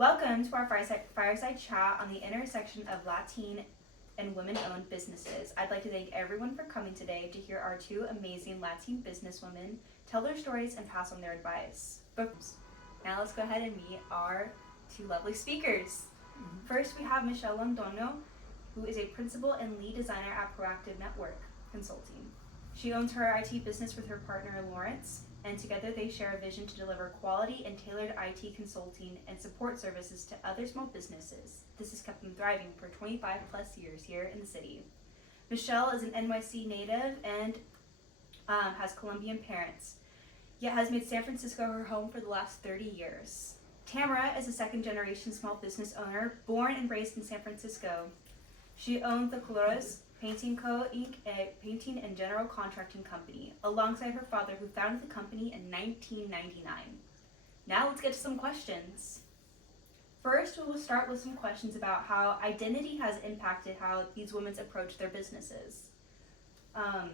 Welcome to our Fireside chat on the intersection of Latine and women-owned businesses. I'd like to thank everyone for coming today to hear our two amazing Latine businesswomen tell their stories and pass on their advice. But now let's go ahead and meet our two lovely speakers. First, we have Michelle Londono, who is a principal and lead designer at Proactive Network Consulting. She owns her IT business with her partner Lawrence, and together they share a vision to deliver quality and tailored IT consulting and support services to other small businesses. This has kept them thriving for 25 plus years here in the city. Michelle is an NYC native and has Colombian parents, yet has made San Francisco her home for the last 30 years. Tamara is a second generation small business owner, born and raised in San Francisco. She owns the Colores Painting Co. Inc., a painting and general contracting company, alongside her father, who founded the company in 1999. Now let's get to some questions. First, we will start with some questions about how identity has impacted how these women approach their businesses. How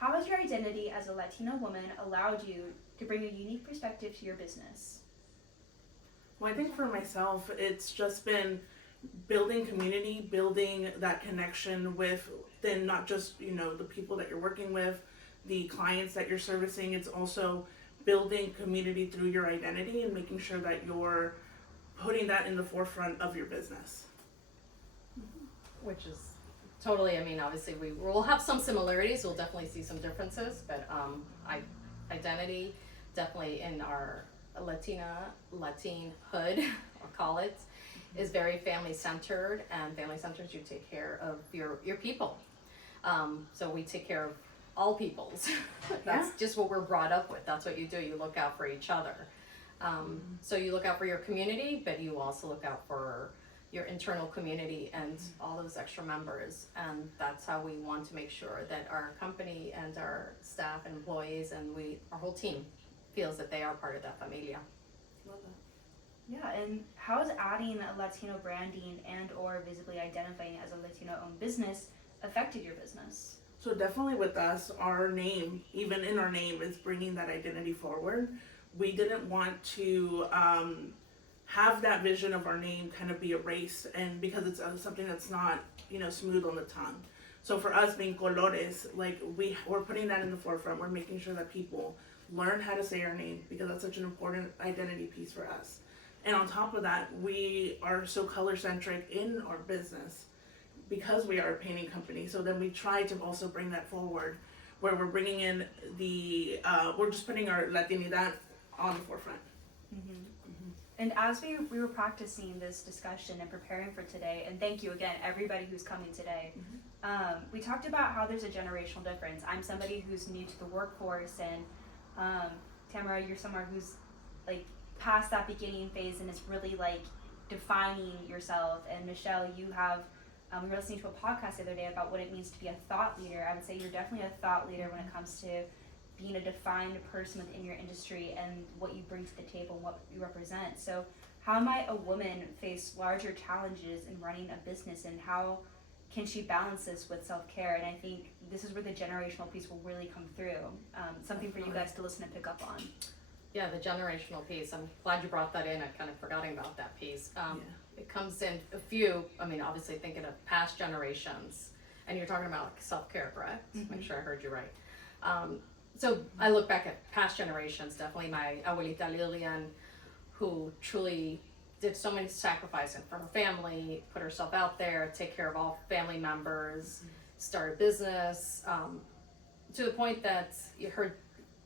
has your identity as a Latina woman allowed you to bring a unique perspective to your business? Well, I think for myself, it's just been building community, building that connection with then not just, the people that you're working with, the clients that you're servicing. It's also building community through your identity and making sure that you're putting that in the forefront of your business. Which is totally, obviously we'll have some similarities, we'll definitely see some differences, but identity definitely in our Latine hood, I'll call it, is very family centered, and family centered, you take care of your people. So we take care of all peoples. That's just what we're brought up with. That's what you do. You look out for each other. So you look out for your community, but you also look out for your internal community and all those extra members. And that's how we want to make sure that our company and our staff and employees and our whole team feels that they are part of that familia. Love that. Yeah, and how has adding a Latino branding and or visibly identifying as a Latino-owned business affected your business? So definitely with us, our name, even in our name, is bringing that identity forward. We didn't want to have that vision of our name kind of be erased, and because it's something that's not, smooth on the tongue. So for us being colores, we're putting that in the forefront. We're making sure that people learn how to say our name because that's such an important identity piece for us. And on top of that, we are so color centric in our business because we are a painting company. So then we try to also bring that forward, where we're bringing in we're just putting our Latinidad on the forefront. Mm-hmm. And as we were practicing this discussion and preparing for today, and thank you again, everybody who's coming today, we talked about how there's a generational difference. I'm somebody who's new to the workforce, and Tamara, you're someone who's past that beginning phase and is really defining yourself. And Michelle, you have, we were listening to a podcast the other day about what it means to be a thought leader. I would say you're definitely a thought leader when it comes to being a defined person within your industry and what you bring to the table and what you represent. So how might a woman face larger challenges in running a business, and how can she balance this with self-care? And I think this is where the generational piece will really come through. Something for you guys to listen and pick up on. Yeah, the generational piece. I'm glad you brought that in. I kind of forgetting about that piece. It comes in a few, obviously thinking of past generations, and you're talking about self-care, correct? Mm-hmm. Make sure I heard you right. So I look back at past generations, definitely my abuelita Lilian, who truly did so many sacrifices for her family, put herself out there, take care of all family members, start a business, to the point that her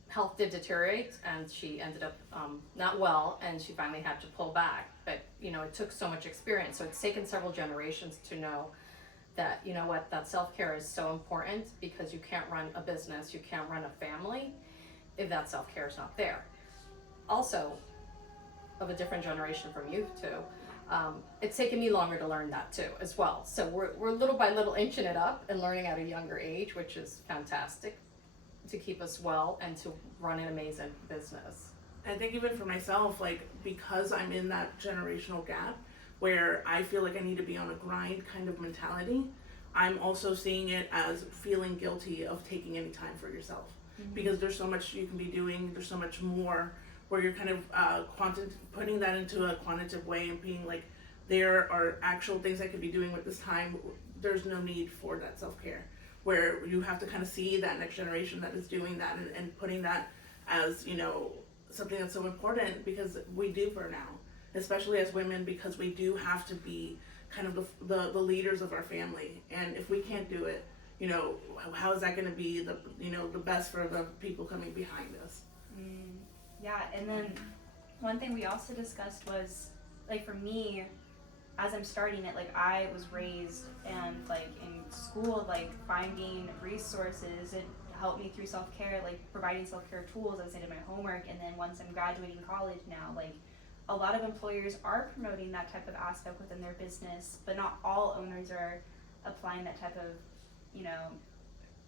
health did deteriorate, and she ended up not well, and she finally had to pull back. But it took so much experience. So it's taken several generations to know that that self-care is so important, because you can't run a business, you can't run a family if that self-care is not there. Also, of a different generation from you too, it's taken me longer to learn that too as well. So we're little by little inching it up and learning at a younger age, which is fantastic to keep us well and to run an amazing business. I think even for myself, because I'm in that generational gap where I feel like I need to be on a grind kind of mentality, I'm also seeing it as feeling guilty of taking any time for yourself. Because there's so much you can be doing, there's so much more where you're kind of putting that into a quantitative way and being like, there are actual things I could be doing with this time. There's no need for that self-care, where you have to kind of see that next generation that is doing that, and putting that as, you know, something that's so important, because we do burn out, especially as women, because we do have to be kind of the leaders of our family. And if we can't do it, you know, how is that going to be the, you know, the best for the people coming behind us? Yeah, and then one thing we also discussed was, like, for me, as I'm starting it, like, I was raised and, like, in school, like, finding resources, it helped me through self-care, like, providing self-care tools as I did my homework. And then once I'm graduating college now, like, a lot of employers are promoting that type of aspect within their business, but not all owners are applying that type of, you know,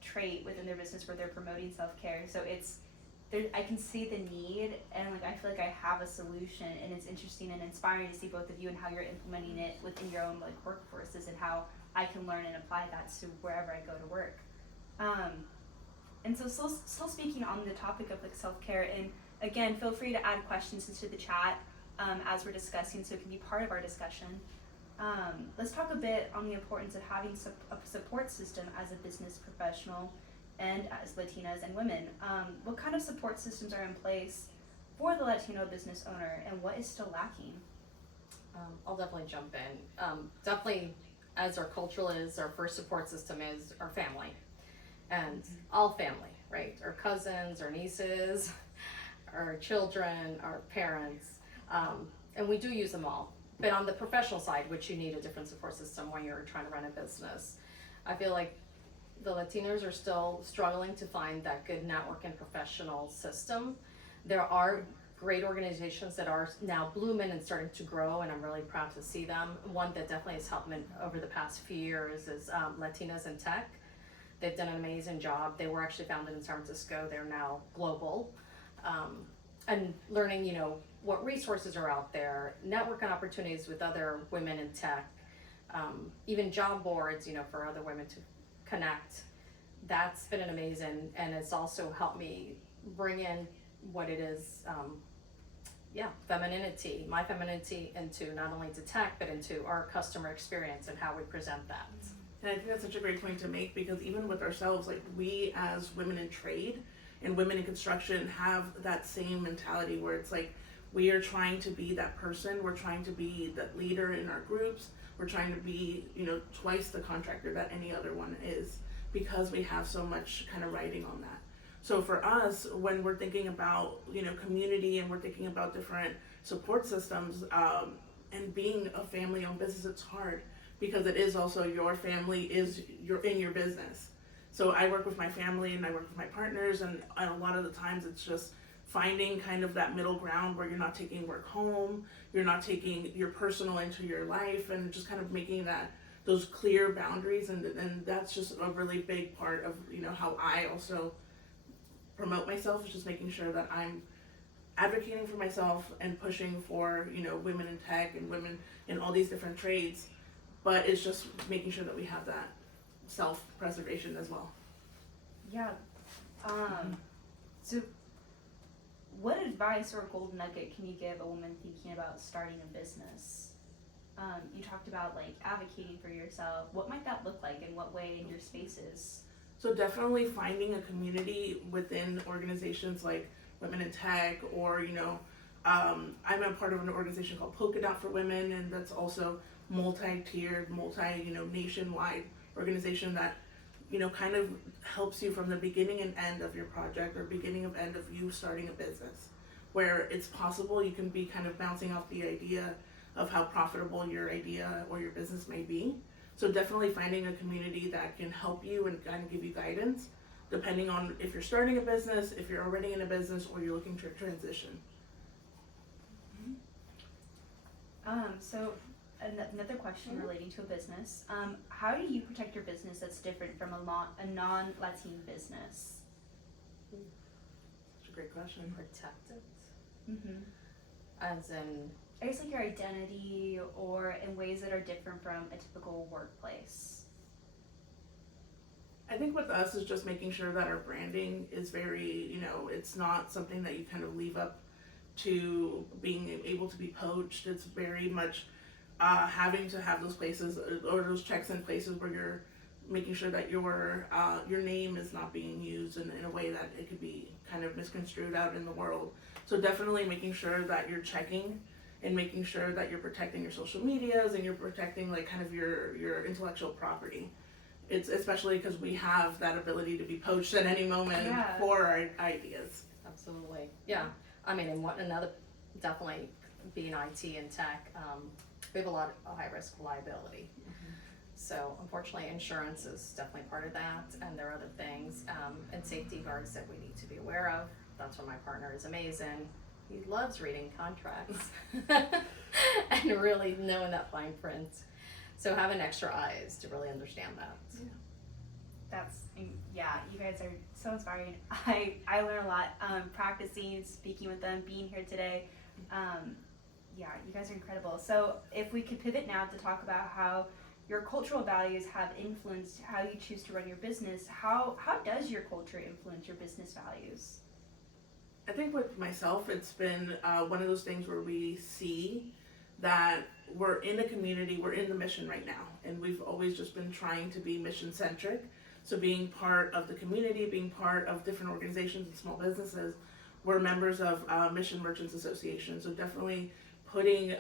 trait within their business where they're promoting self-care. So it's, there, I can see the need, and, like, I feel like I have a solution, and it's interesting and inspiring to see both of you and how you're implementing it within your own, like, workforces, and how I can learn and apply that to wherever I go to work. And so still speaking on the topic of, like, self-care, and again, feel free to add questions into the chat as we're discussing, so it can be part of our discussion. Let's talk a bit on the importance of having a support system as a business professional and as Latinas and women. What kind of support systems are in place for the Latino business owner, and what is still lacking? I'll definitely jump in. Definitely, as our cultural is, our first support system is our family, and all family, right? Our cousins, our nieces, our children, our parents, and we do use them all. But on the professional side, which you need a different support system when you're trying to run a business, I feel like the Latinos are still struggling to find that good network and professional system. There are great organizations that are now blooming and starting to grow, and I'm really proud to see them. One that definitely has helped me over the past few years is Latinas in Tech. They've done an amazing job. They were actually founded in San Francisco. They're now global. And learning, you know, what resources are out there, networking opportunities with other women in tech, even job boards, you know, for other women to connect. That's been an amazing, and it's also helped me bring in what it is, femininity, my femininity, into not only to tech, but into our customer experience and how we present that. And I think that's such a great point to make, because even with ourselves, like, we as women in trade and women in construction have that same mentality where it's like, we are trying to be that person, we're trying to be that leader in our groups, we're trying to be, you know, twice the contractor that any other one is, because we have so much kind of writing on that. So for us, when we're thinking about, you know, community, and we're thinking about different support systems, and being a family-owned business, it's hard, because it is also your family, is in your business. So I work with my family and I work with my partners, and a lot of the times it's just finding kind of that middle ground where you're not taking work home, you're not taking your personal into your life, and just kind of making those clear boundaries. And that's just a really big part of, you know, how I also promote myself, is just making sure that I'm advocating for myself and pushing for, you know, women in tech and women in all these different trades. But it's just making sure that we have that self-preservation as well. Yeah. So what advice or gold nugget can you give a woman thinking about starting a business? You talked about, like, advocating for yourself. What might that look like? In what way in your spaces? So definitely finding a community within organizations like Women in Tech, or, you know, I'm a part of an organization called Polka Dot for Women, and that's also multi-tiered, nationwide organization that, you know, kind of helps you from the beginning and end of your project, or beginning and end of you starting a business, where it's possible you can be kind of bouncing off the idea of how profitable your idea or your business may be. So definitely finding a community that can help you and kind of give you guidance, depending on if you're starting a business, if you're already in a business, or you're looking to transition. So another question relating to a business. How do you protect your business that's different from a non-Latine business? Such a great question. Protect it. Mm-hmm. As in, I guess, like, your identity, or in ways that are different from a typical workplace. I think with us is just making sure that our branding is very, you know, it's not something that you kind of leave up to being able to be poached. It's very much having to have those places or those checks in places where you're making sure that your name is not being used in a way that it could be kind of misconstrued out in the world. So definitely making sure that you're checking and making sure that you're protecting your social medias and you're protecting like kind of your intellectual property. It's especially because we have that ability to be poached at any moment for our ideas. Absolutely. Yeah. I mean, and another, definitely being IT and tech, we have a lot of high risk liability. So unfortunately, insurance is definitely part of that, and there are other things, and safety guards that we need to be aware of. That's where my partner is amazing. He loves reading contracts and really knowing that fine print. So having extra eyes to really understand that. Yeah, you guys are so inspiring. I learn a lot practicing, speaking with them, being here today. Yeah, you guys are incredible. So if we could pivot now to talk about how your cultural values have influenced how you choose to run your business, how does your culture influence your business values? I think with myself, it's been one of those things where we see that we're in a community, we're in the mission right now, and we've always just been trying to be mission centric. So being part of the community, being part of different organizations and small businesses, we're members of Mission Merchants Association. So definitely putting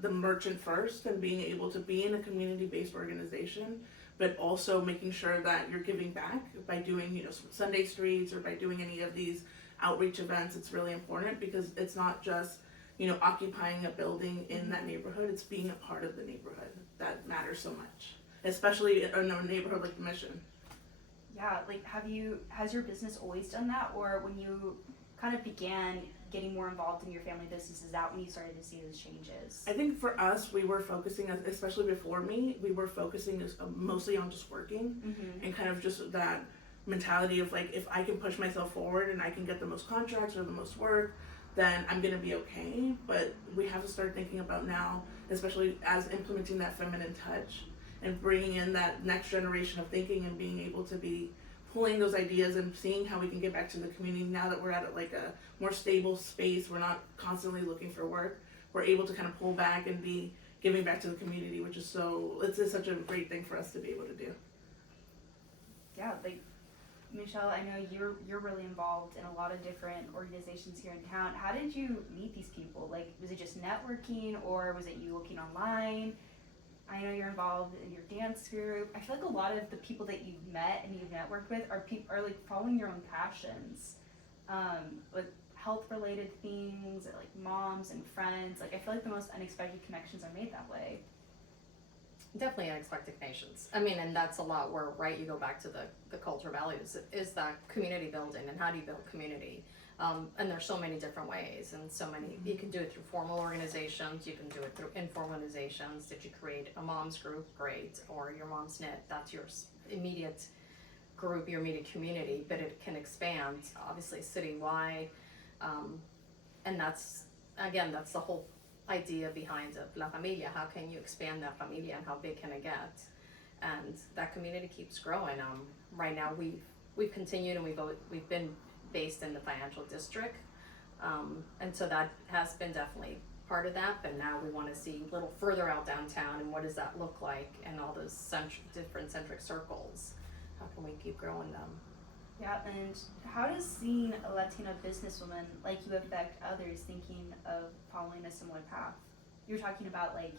the merchant first and being able to be in a community-based organization, but also making sure that you're giving back by doing, Sunday streets or by doing any of these outreach events. It's really important because it's not just, occupying a building in that neighborhood. It's being a part of the neighborhood that matters so much, especially in a neighborhood like the Mission. Yeah, like has your business always done that, or when you kind of began getting more involved in your family business, is that when you started to see those changes? I think for us, we were focusing, especially before me, we were focusing mostly on just working and kind of just that mentality of like, if I can push myself forward and I can get the most contracts or the most work, then I'm gonna be okay. But we have to start thinking about now, especially as implementing that feminine touch and bringing in that next generation of thinking and being able to be pulling those ideas and seeing how we can get back to the community now that we're at like a more stable space. We're not constantly looking for work. We're able to kind of pull back and be giving back to the community, which is it's such a great thing for us to be able to do. Yeah, like Michelle, I know you're really involved in a lot of different organizations here in town. How did you meet these people? Like, was it just networking, or was it you looking online? I know you're involved in your dance group. I feel like a lot of the people that you've met and you've networked with are like following your own passions, with health related things, like moms and friends. Like, I feel like the most unexpected connections are made that way. Definitely unexpected connections. I mean, and that's a lot where, right, you go back to the culture values, is that community building and how do you build community? And there's so many different ways and so many, you can do it through formal organizations, you can do it through informal organizations. Did you create a mom's group? Great. Or your mom's knit, that's your immediate group, your immediate community, but it can expand, obviously, citywide. And that's the whole idea behind La Familia. How can you expand that familia and how big can it get? And that community keeps growing. Right now we've continued and we've been based in the financial district, and so that has been definitely part of that. But now we want to see a little further out downtown, and what does that look like, and all those different centric circles. How can we keep growing them? Yeah, and how does seeing a Latina businesswoman like you affect others thinking of following a similar path? You were talking about like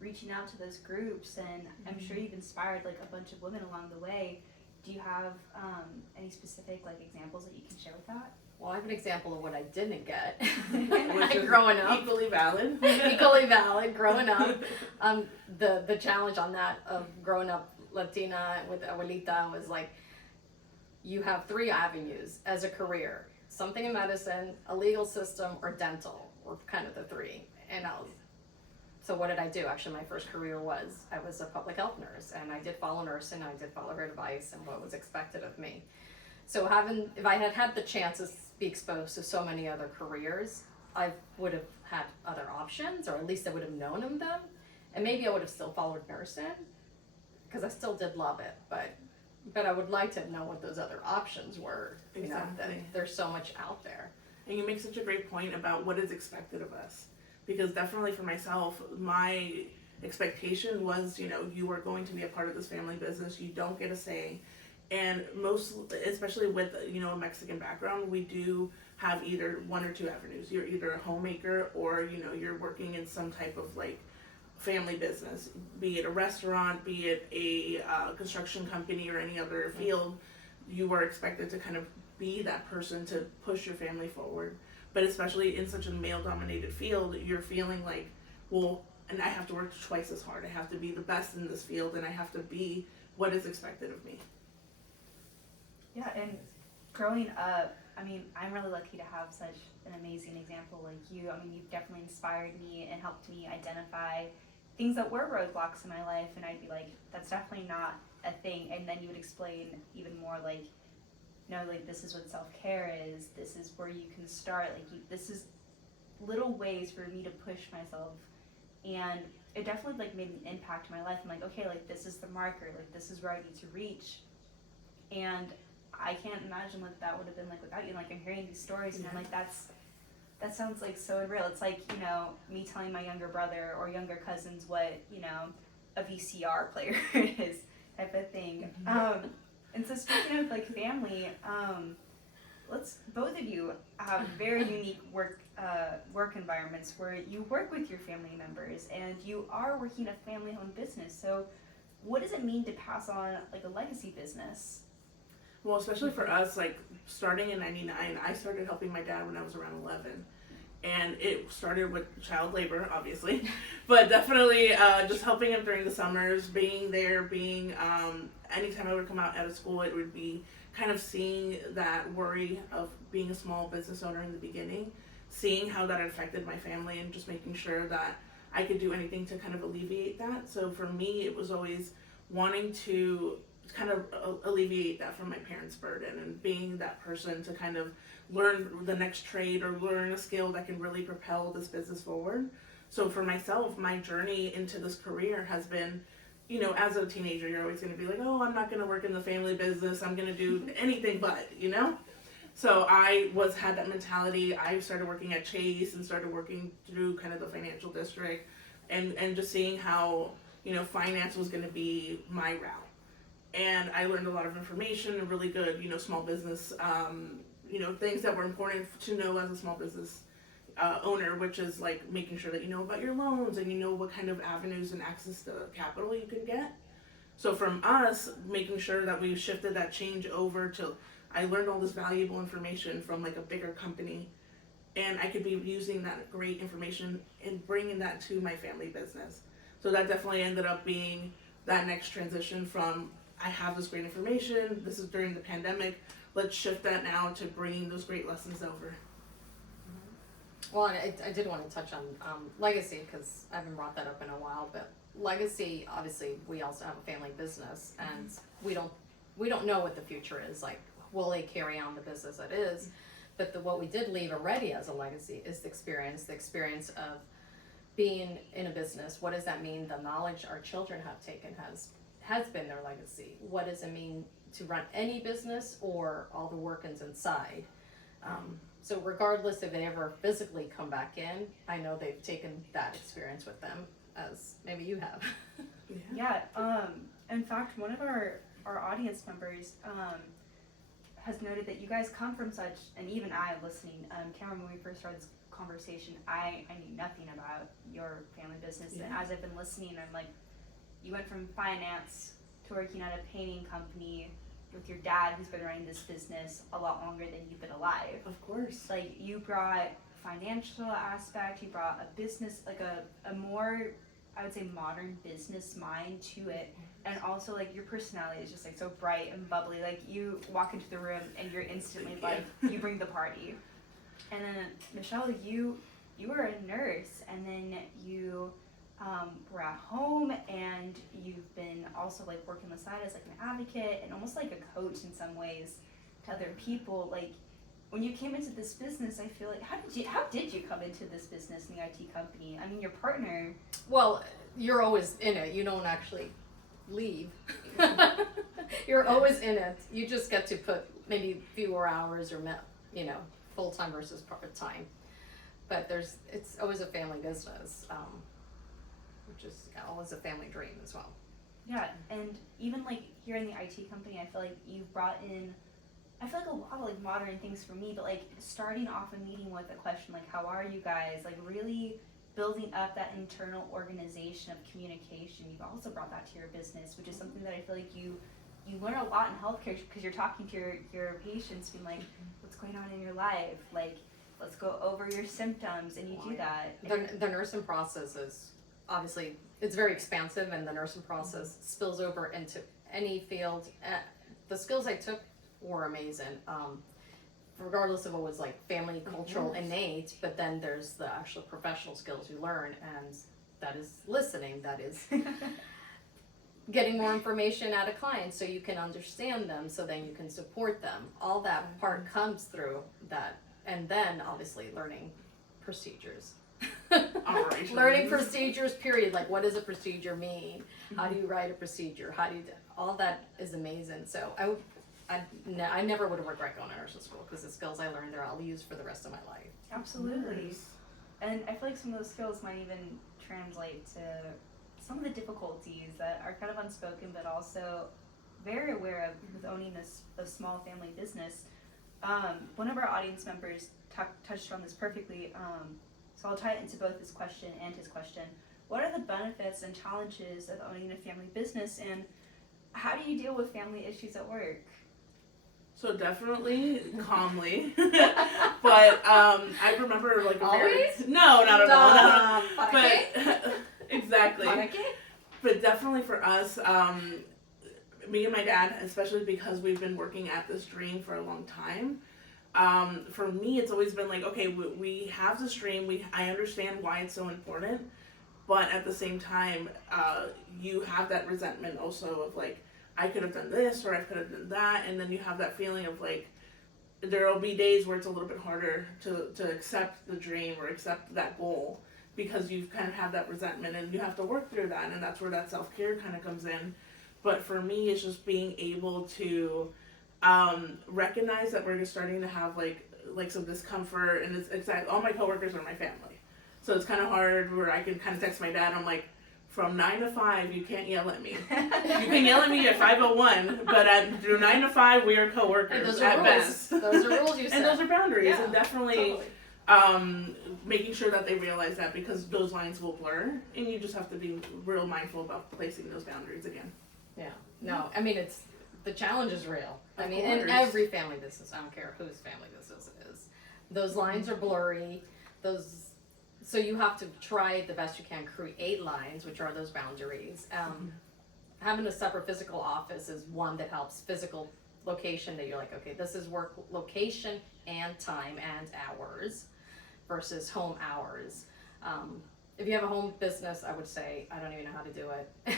reaching out to those groups, and I'm sure you've inspired like a bunch of women along the way. Do you have any specific like examples that you can share with that? Well, I have an example of what I didn't get Which is growing up. Equally valid. Equally valid. Growing up, the challenge on that of growing up Latina with Abuelita was like, you have 3 avenues as a career: something in medicine, a legal system, or dental. Were kind of the 3. And so what did I do? Actually, my first career I was a public health nurse, and I did follow nursing. I did follow her advice and what was expected of me. So if I had had the chance to be exposed to so many other careers, I would have had other options, or at least I would have known of them, and maybe I would have still followed nursing, because I still did love it, but I would like to know what those other options were. Exactly. That there's so much out there. And you make such a great point about what is expected of us. Because definitely for myself, my expectation was, you are going to be a part of this family business. You don't get a say. And most, especially with, a Mexican background, we do have either one or two avenues. You're either a homemaker or, you're working in some type of like family business, be it a restaurant, be it a construction company or any other field. You are expected to kind of be that person to push your family forward. But especially in such a male-dominated field, you're feeling like, well, and I have to work twice as hard. I have to be the best in this field, and I have to be what is expected of me. Yeah, and growing up, I mean, I'm really lucky to have such an amazing example like you. I mean, you've definitely inspired me and helped me identify things that were roadblocks in my life, and I'd be like, that's definitely not a thing. And then you would explain even more like, no, like this is what self-care is. This is where you can start. Like this is little ways for me to push myself, and it definitely like made an impact in my life. I'm like, okay, like this is the marker. Like this is where I need to reach, and I can't imagine what that would have been like without you. Like I'm hearing these stories, and I'm like, that sounds like so unreal. It's like, me telling my younger brother or younger cousins what, a VCR player is, type of thing. And so speaking of like family, both of you have very unique work environments where you work with your family members and you are working a family-owned business. So what does it mean to pass on like a legacy business? Well, especially for us, like starting in '99, I started helping my dad when I was around 11. And it started with child labor, obviously, but definitely just helping him during the summers, being there, anytime I would come out of school, it would be kind of seeing that worry of being a small business owner in the beginning, seeing how that affected my family, and just making sure that I could do anything to kind of alleviate that. So for me, it was always wanting to kind of alleviate that from my parents' burden, and being that person to kind of learn the next trade or learn a skill that can really propel this business forward. So for myself, my journey into this career has been, as a teenager, you're always going to be like, oh, I'm not going to work in the family business. I'm going to do anything but, So I had that mentality. I started working at Chase and started working through kind of the financial district, and just seeing how, finance was going to be my route. And I learned a lot of information and really good, small business, things that were important to know as a small business owner, which is like making sure that you know about your loans and you know what kind of avenues and access to capital you can get. So from us, making sure that we shifted that change over to, I learned all this valuable information from like a bigger company, and I could be using that great information and bringing that to my family business. So that definitely ended up being that next transition from, I have this great information, this is during the pandemic, let's shift that now to bringing those great lessons over. Well, and I did want to touch on legacy, because I haven't brought that up in a while, but legacy, obviously, we also have a family business, and we don't know what the future is, like, will they carry on the business that is, but what we did leave already as a legacy is the experience of being in a business. What does that mean? The knowledge our children have taken has been their legacy. What does it mean to run any business or all the workings inside? So regardless if they ever physically come back in, I know they've taken that experience with them, as maybe you have. Yeah. In fact, one of our audience members has noted that you guys come from such, and even I, listening, Cameron, when we first started this conversation, I knew nothing about your family business. Yeah. And as I've been listening, I'm like, you went from finance to working at a painting company with your dad, who's been running this business a lot longer than you've been alive. Of course. Like, you brought financial aspect, you brought a business, like a more, I would say, modern business mind to it. And also, like, your personality is just, like, so bright and bubbly. Like, you walk into the room and you're instantly, like, you bring the party. And then, Michelle, you were a nurse, and then you were at home, and you've been also, like, working on the side as, like, an advocate and almost like a coach in some ways to other people. Like, when you came into this business, I feel like, how did you come into this business in the IT company? I mean, your partner. Well, you're always in it. You don't actually leave. You're always in it. You just get to put maybe fewer hours or, full-time versus part-time. But it's always a family business, which is always a family dream as well. Yeah, and even like here in the IT company, I feel like you've brought in, I feel like a lot of like modern things for me, but like starting off a meeting with a question like, how are you guys? Like really building up that internal organization of communication. You've also brought that to your business, which is something that I feel like you learn a lot in healthcare because you're talking to your patients, being like, what's going on in your life? Like, let's go over your symptoms, and you do that. The nursing process is obviously, it's very expansive, and the nursing process spills over into any field. The skills I took were amazing, regardless of what was like family, cultural, innate, but then there's the actual professional skills you learn, and that is listening, that is getting more information out of clients so you can understand them, so then you can support them. All that part comes through that, and then obviously learning procedures. Learning procedures, period. Like, what does a procedure mean? How do you write a procedure? How do you all that is amazing. So I never would have regret going to nursing school, because the skills I learned there I'll use for the rest of my life. Absolutely. And I feel like some of those skills might even translate to some of the difficulties that are kind of unspoken, but also very aware of with owning a small family business. One of our audience members touched on this perfectly, so I'll tie it into both this question and his question. What are the benefits and challenges of owning a family business, and how do you deal with family issues at work? So definitely calmly, but I remember like no, not at all. No. But exactly. But definitely for us, me and my dad, especially because we've been working at this dream for a long time. For me, it's always been like, okay, we have this dream. I understand why it's so important, but at the same time, you have that resentment also of like, I could have done this or I could have done that, and then you have that feeling of like, there will be days where it's a little bit harder to accept the dream or accept that goal, because you kind of have that resentment and you have to work through that, and that's where that self-care kind of comes in. But for me, it's just being able to recognize that we're just starting to have like some discomfort, and it's like all my coworkers are my family, so it's kind of hard where I can kind of text my dad. I'm like, from 9 to 5, you can't yell at me. You can yell at me at 5:01, but through 9 to 5, we are coworkers at best. Those are rules you set. And those are boundaries, Yeah, and definitely totally. making sure that they realize that, because those lines will blur, and you just have to be real mindful about placing those boundaries again. Yeah. No, I mean, the challenge is real. I mean, course. in every family business, I don't care whose family business it is, those lines are blurry. So you have to try the best you can create lines, which are those boundaries. Having a separate physical office is one that helps. Physical location, that you're like, okay, this is work location and time and hours versus home hours. If you have a home business, I would say, I don't even know how to do it.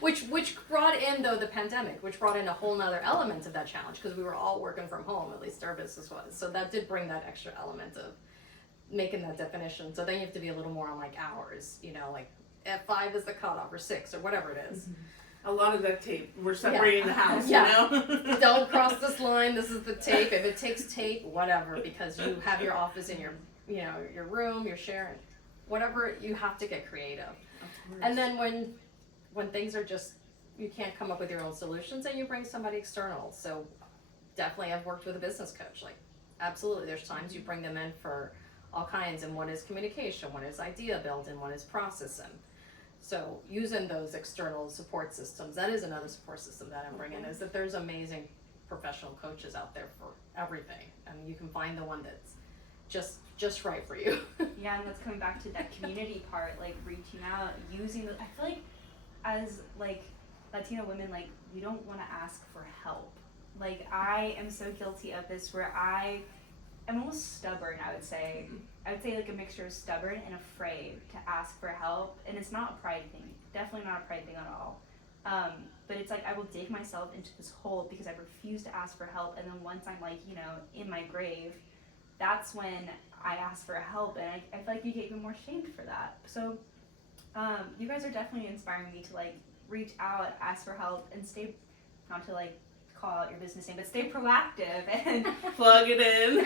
which brought in, though, the pandemic, which brought in a whole nother element of that challenge, because we were all working from home, at least our business was. So that did bring that extra element of making that definition. So then you have to be a little more on like hours, like at 5 is the cutoff, or 6, or whatever it is. A lot of duct tape. We're separating the house, Yeah. you know? Don't cross this line, this is the tape. If it takes tape, whatever, because you have your office in your room, you're sharing. Whatever, you have to get creative. And then when things are just, you can't come up with your own solutions, then you bring somebody external. So definitely I've worked with a business coach. Like, absolutely, there's times you bring them in for all kinds, and one is communication, one is idea building, one is processing. So using those external support systems, that is another support system that I'm bringing, is that there's amazing professional coaches out there for everything, and you can find the one that's just right for you. Yeah, and that's coming back to that community part, like reaching out, using I feel like as like Latina women, like we don't want to ask for help. Like I am so guilty of this, where I'm almost stubborn, I would say. I would say like a mixture of stubborn and afraid to ask for help, and it's not a pride thing. Definitely not a pride thing at all. But it's like I will dig myself into this hole because I refuse to ask for help, and then once I'm like, in my grave, that's when I ask for help, and I feel like you get even more shamed for that. So you guys are definitely inspiring me to like reach out, ask for help, and stay, not to like call out your business name, but stay proactive and Plug it in.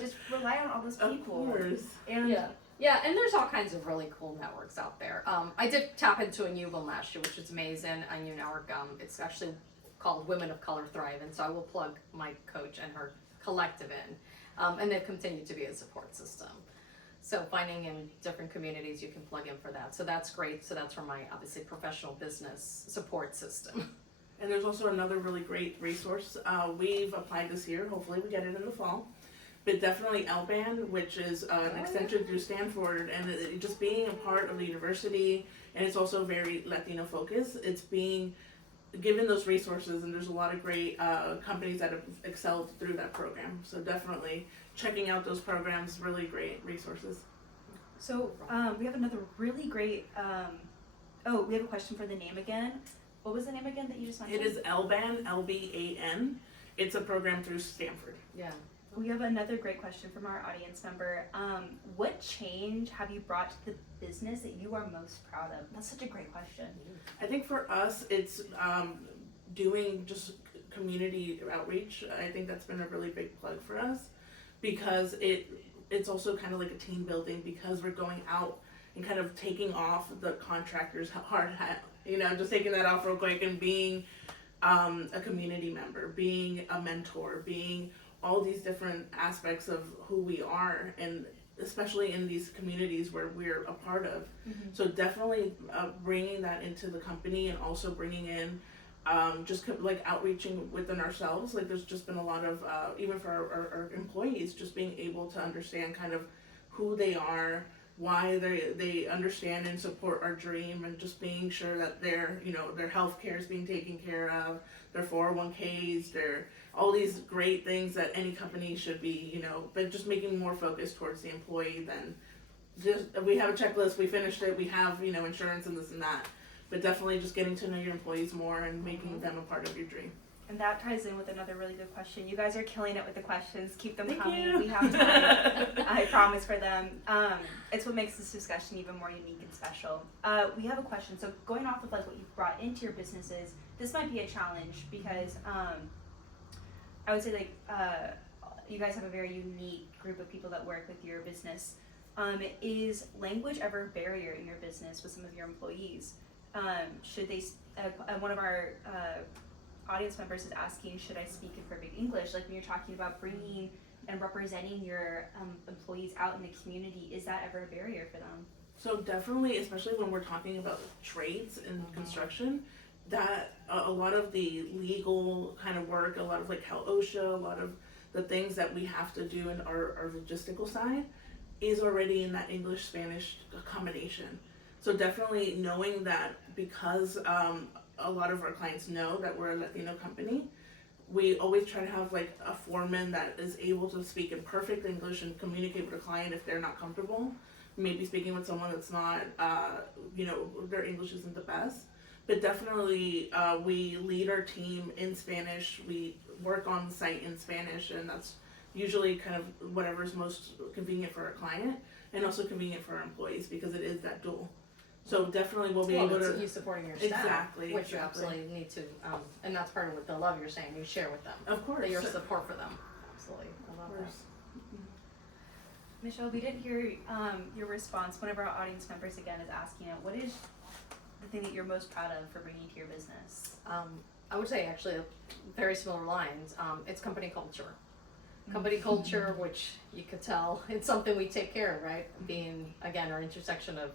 just rely on all those people. Of course. And Yeah, and there's all kinds of really cool networks out there. I did tap into a new one last year, which is amazing. A new network. It's actually called Women of Color Thrive, and so I will plug my coach and her collective in. And they've continued to be a support system. So finding in different communities you can plug in for that. So that's great. So that's for my obviously professional business support system. And there's also another really great resource. We've applied this year. Hopefully we get it in the fall. But definitely LBAN, which is an extension through Stanford, and just being a part of the university, and it's also very Latino focused. It's being given those resources, and there's a lot of great companies that have excelled through that program. So definitely checking out those programs, really great resources. so we have another really great. We have a question for the name again. What was the name again that you just mentioned? It is LBAN, LBAN. It's a program through Stanford. Yeah. We have another great question from our audience member. What change have you brought to the business that you are most proud of? That's such a great question. I think for us, it's doing just community outreach. I think that's been a really big plug for us because it's also kind of like a team building because we're going out and kind of taking off the contractor's hard hat, just taking that off real quick and being a community member, being a mentor, being all these different aspects of who we are, and especially in these communities where we're a part of. Mm-hmm. So definitely bringing that into the company, and also bringing in like outreaching within ourselves. Like there's just been a lot of even for our employees, just being able to understand kind of who they are, why they understand and support our dream, and just being sure that their health care is being taken care of, their 401ks, their all these great things that any company should be, but just making more focus towards the employee than just, we have a checklist, we finished it, we have, insurance and this and that. But definitely just getting to know your employees more and making them a part of your dream. And that ties in with another really good question. You guys are killing it with the questions. Keep them Thank coming. you. We have time. I promise for them. It's what makes this discussion even more unique and special. We have a question. So going off of like what you've brought into your businesses, this might be a challenge because I would say like you guys have a very unique group of people that work with your business. Is language ever a barrier in your business with some of your employees? Should they? One of our audience members is asking, should I speak in perfect English? Like when you're talking about bringing and representing your employees out in the community, is that ever a barrier for them? So definitely, especially when we're talking about trades and construction, that a lot of the legal kind of work, a lot of like Cal OSHA, a lot of the things that we have to do in our logistical side is already in that English-Spanish combination. So definitely knowing that, because a lot of our clients know that we're a Latino company, we always try to have like a foreman that is able to speak in perfect English and communicate with a client if they're not comfortable. Maybe speaking with someone that's not, their English isn't the best. But definitely we lead our team in Spanish. We work on site in Spanish, and that's usually kind of whatever's most convenient for our client and also convenient for our employees, because it is that dual. So definitely we'll be able to. You supporting your staff, Exactly. which you absolutely need to, and that's part of what the love you're saying. You share with them. Of course. Your support for them. Absolutely, I love that. Michelle, we didn't hear your response. One of our audience members again is asking, what is the thing that you're most proud of for bringing to your business? I would say actually very similar lines. It's company culture. Company culture, which you could tell, it's something we take care of, right? Being, again, our intersection of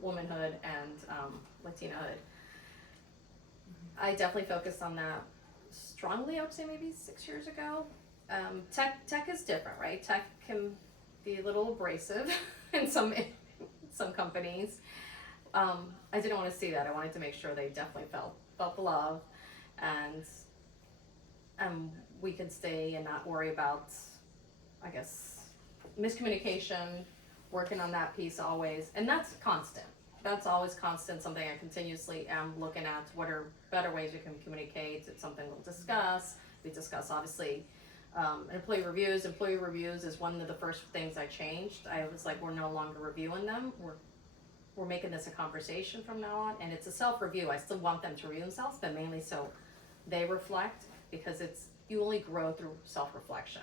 womanhood and Latinahood. I definitely focused on that strongly, I would say maybe 6 years ago. Tech is different, right? Tech can be a little abrasive in some companies. I didn't want to see that. I wanted to make sure they definitely felt the love, and we could stay and not worry about, I guess, miscommunication, working on that piece always, and that's constant. That's always constant, something I continuously am looking at. What are better ways we can communicate? It's something we'll discuss. We discuss, obviously, employee reviews. Employee reviews is one of the first things I changed. I was like, we're no longer reviewing them. We're making this a conversation from now on, and it's a self-review. I still want them to review themselves, but mainly so they reflect, because you only grow through self-reflection.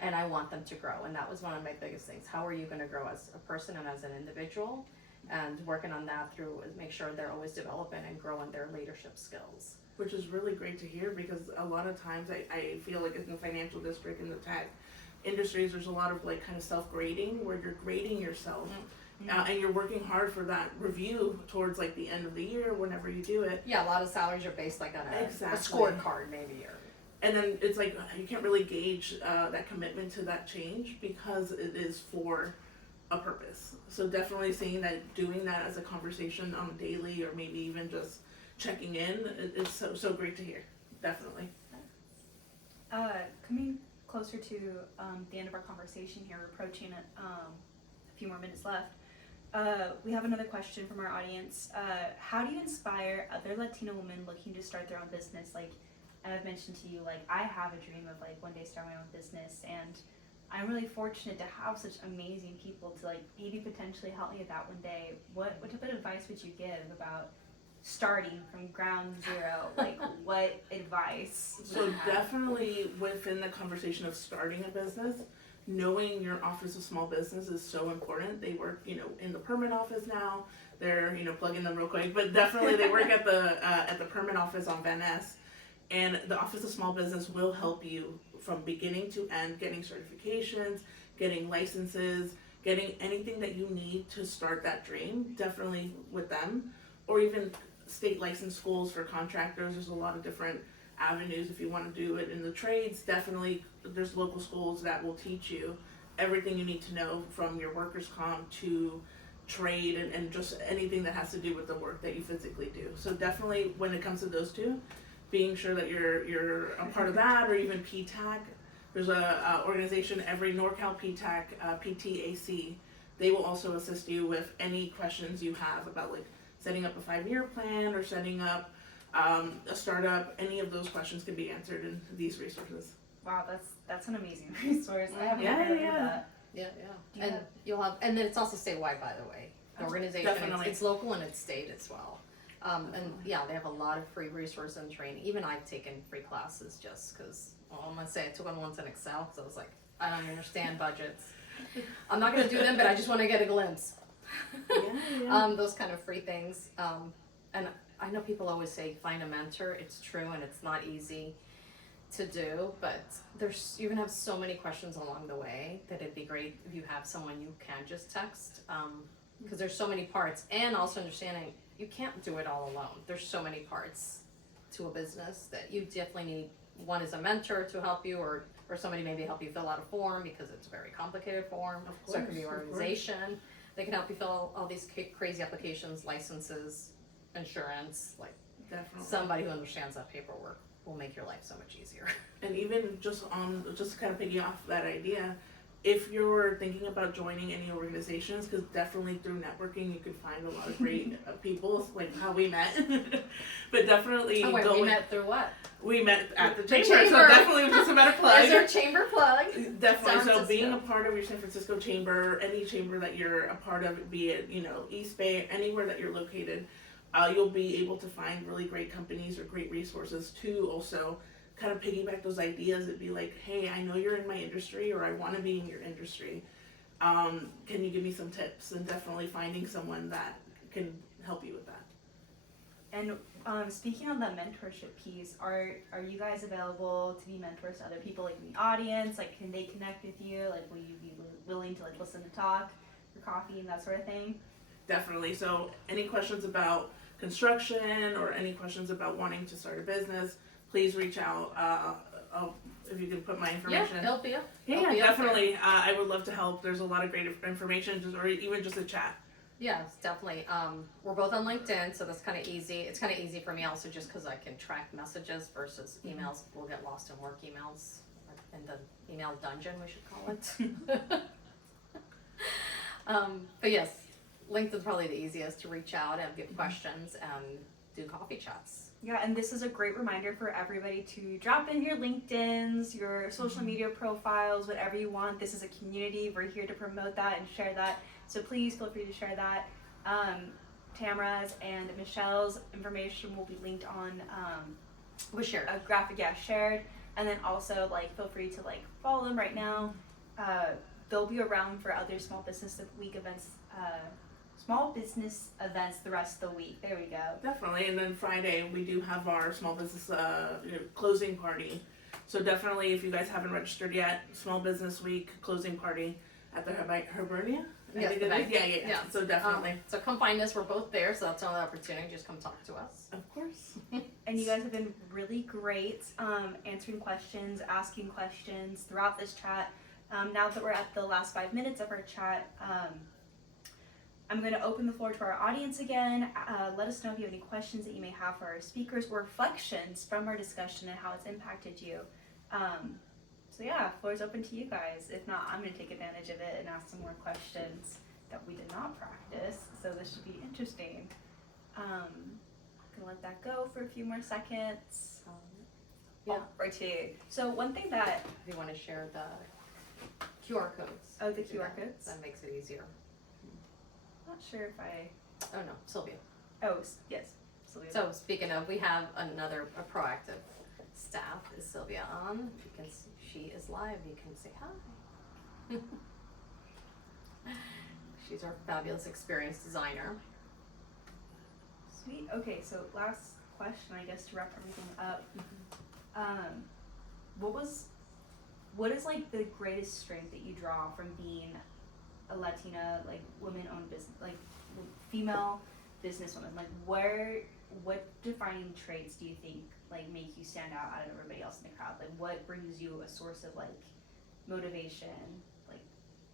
And I want them to grow, and that was one of my biggest things. How are you going to grow as a person and as an individual? And working on that through is make sure they're always developing and growing their leadership skills. Which is really great to hear, because a lot of times I feel like in the financial district, in the tech industries, there's a lot of like kind of self-grading where you're grading yourself. And you're working hard for that review towards like the end of the year, whenever you do it. Yeah, a lot of salaries are based like on a scorecard maybe. And then it's like you can't really gauge that commitment to that change, because it is for a purpose. So definitely seeing that, doing that as a conversation on a daily, or maybe even just checking in, it's so great to hear. Definitely. Coming closer to the end of our conversation here, we're approaching a few more minutes left. We have another question from our audience. How do you inspire other Latina women looking to start their own business? Like I've mentioned to you, like I have a dream of like one day start my own business, and I'm really fortunate to have such amazing people to like maybe potentially help me with that one day. What type of advice would you give about starting from ground zero? Like what advice? So definitely within the conversation of starting a business, knowing your Office of Small Business is so important. They work, in the permit office now. They're, plugging them real quick, but definitely they work at the permit office on Van Ness. And the Office of Small Business will help you from beginning to end, getting certifications, getting licenses, getting anything that you need to start that dream, definitely with them. Or even state licensed schools for contractors. There's a lot of different avenues if you want to do it in the trades. Definitely there's local schools that will teach you everything you need to know, from your workers' comp to trade and just anything that has to do with the work that you physically do. So definitely when it comes to those two, being sure that you're a part of that, or even PTAC. There's a organization, every NorCal PTAC, PTAC. They will also assist you with any questions you have about like setting up a 5-year plan or setting up a startup. Any of those questions can be answered in these resources. Wow, that's an amazing resource. I haven't heard of that. Yeah. And you'll have, and then it's also statewide, by the way. The organization, it's local and it's state as well. And yeah, they have a lot of free resources and training. Even I've taken free classes just because, I'm gonna say I took one once in Excel because I was like, I don't understand budgets. I'm not gonna do them, but I just want to get a glimpse. Those kind of free things. And I know people always say find a mentor. It's true, and it's not easy to do, but you're gonna have so many questions along the way that it'd be great if you have someone you can just text, because there's so many parts, and also understanding you can't do it all alone. There's so many parts to a business that you definitely need. One is a mentor to help you, or somebody maybe help you fill out a form because it's a very complicated form. Of course, so it can be an organization. They can help you fill all these crazy applications, licenses, insurance. Like Definitely. Somebody who understands that paperwork will make your life so much easier. And even just to kind of piggy off that idea, if you're thinking about joining any organizations, because definitely through networking you can find a lot of great people, like how we met. But definitely we met through what? We met at the chamber, so definitely just a better plug. There's our chamber plug. Definitely. So being a part of your San Francisco chamber, any chamber that you're a part of, be it East Bay, anywhere that you're located, you'll be able to find really great companies or great resources to also kind of piggyback those ideas and be like, hey, I know you're in my industry, or I want to be in your industry. Can you give me some tips? And definitely finding someone that can help you with that. And speaking on the mentorship piece, are you guys available to be mentors to other people like in the audience? Like, can they connect with you? Like, will you be willing to like listen to talk for coffee and that sort of thing? Definitely. So any questions about construction or any questions about wanting to start a business, please reach out. If you can put my information. Yeah, help you. Yeah, definitely. I would love to help. There's a lot of great information, or even just a chat. Yeah, it's definitely. We're both on LinkedIn, so that's kind of easy. It's kind of easy for me also just because I can track messages versus emails. We'll get lost in work emails, in the email dungeon, we should call it. But yes, LinkedIn's probably the easiest to reach out and get questions and do coffee chats. Yeah, and this is a great reminder for everybody to drop in your LinkedIns, your social media profiles, whatever you want. This is a community. We're here to promote that and share that. So please feel free to share that. Tamara's and Michelle's information will be linked on Was shared. a graphic, shared, and then also like feel free to like follow them right now. They'll be around for other small business events the rest of the week. There we go. Definitely, and then Friday we do have our small business closing party. So definitely, if you guys haven't registered yet, Small Business Week closing party at the Hibernia. Yes, the bank. Yeah. So definitely. So come find us. We're both there, so that's another opportunity. Just come talk to us. Of course. And you guys have been really great answering questions, asking questions throughout this chat. Now that we're at the last 5 minutes of our chat, I'm going to open the floor to our audience again. Let us know if you have any questions that you may have for our speakers or reflections from our discussion and how it's impacted you. So yeah, floor's open to you guys. If not, I'm going to take advantage of it and ask some more questions that we did not practice. So this should be interesting. I'm going to let that go for a few more seconds. Yeah. Right to you. So one thing that, If you want to share the QR codes. the QR codes. That makes it easier. Not sure if I, Oh no, Sylvia. yes. Sylvia. So speaking of, we have a proactive staff. Is Sylvia on? If you can see, she is live. You can say hi. She's our fabulous experience designer. Sweet. Okay, so last question, I guess, to wrap everything up. What is like the greatest strength that you draw from being a Latina, like women-owned business, like female businesswoman? Like what defining traits do you think like make you stand out of everybody else in the crowd? Like what brings you a source of like motivation? Like,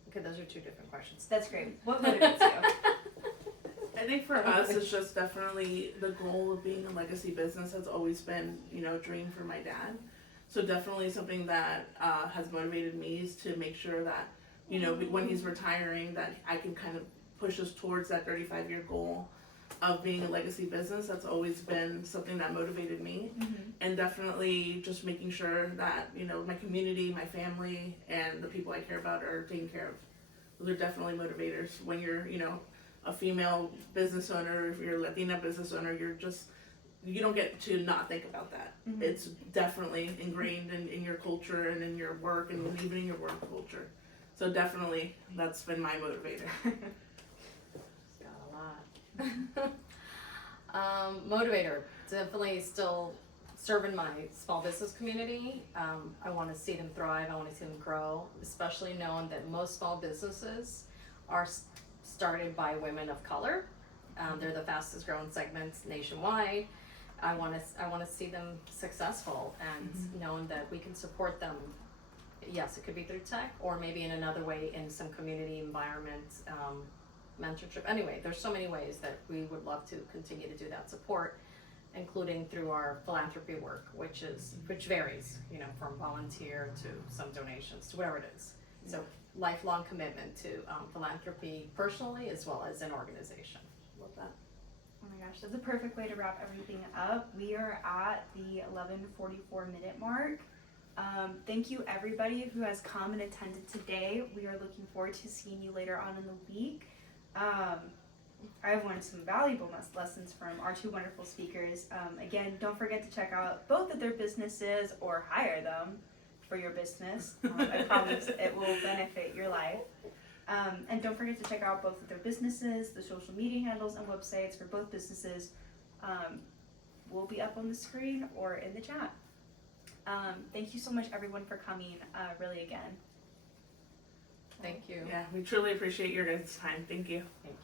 Okay, those are two different questions. that's great. What motivates you? I think for us, it's just definitely the goal of being a legacy business has always been, a dream for my dad. So definitely something that has motivated me is to make sure that, when he's retiring, that I can kind of push us towards that 35-year goal of being a legacy business. That's always been something that motivated me. Mm-hmm. And definitely just making sure that, my community, my family, and the people I care about are taken care of. Those are definitely motivators. When you're, a female business owner, if you're a Latina business owner, you don't get to not think about that. Mhm. It's definitely ingrained in your culture and in your work and even in your work culture. So definitely that's been my motivator. Got a lot. Motivator, definitely still serving my small business community. I want to see them thrive. I want to see them grow, especially knowing that most small businesses are started by women of color. They're the fastest growing segments nationwide. I want to see them successful and knowing that we can support them. Yes, it could be through tech or maybe in another way in some community environment, mentorship. Anyway, there's so many ways that we would love to continue to do that support, including through our philanthropy work, which varies, from volunteer to some donations to whatever it is. So lifelong commitment to philanthropy personally as well as an organization. Love that. Oh my gosh, that's a perfect way to wrap everything up. We are at the 11:44 minute mark. Thank you everybody who has come and attended today. We are looking forward to seeing you later on in the week. I've learned some valuable lessons from our two wonderful speakers. Again, don't forget to check out both of their businesses or hire them for your business. I promise it will benefit your life. And don't forget to check out both of their businesses. The social media handles and websites for both businesses will be up on the screen or in the chat. Thank you so much everyone for coming, really again. Thank you. Yeah, we truly appreciate your guys' time. Thank you. Thank you.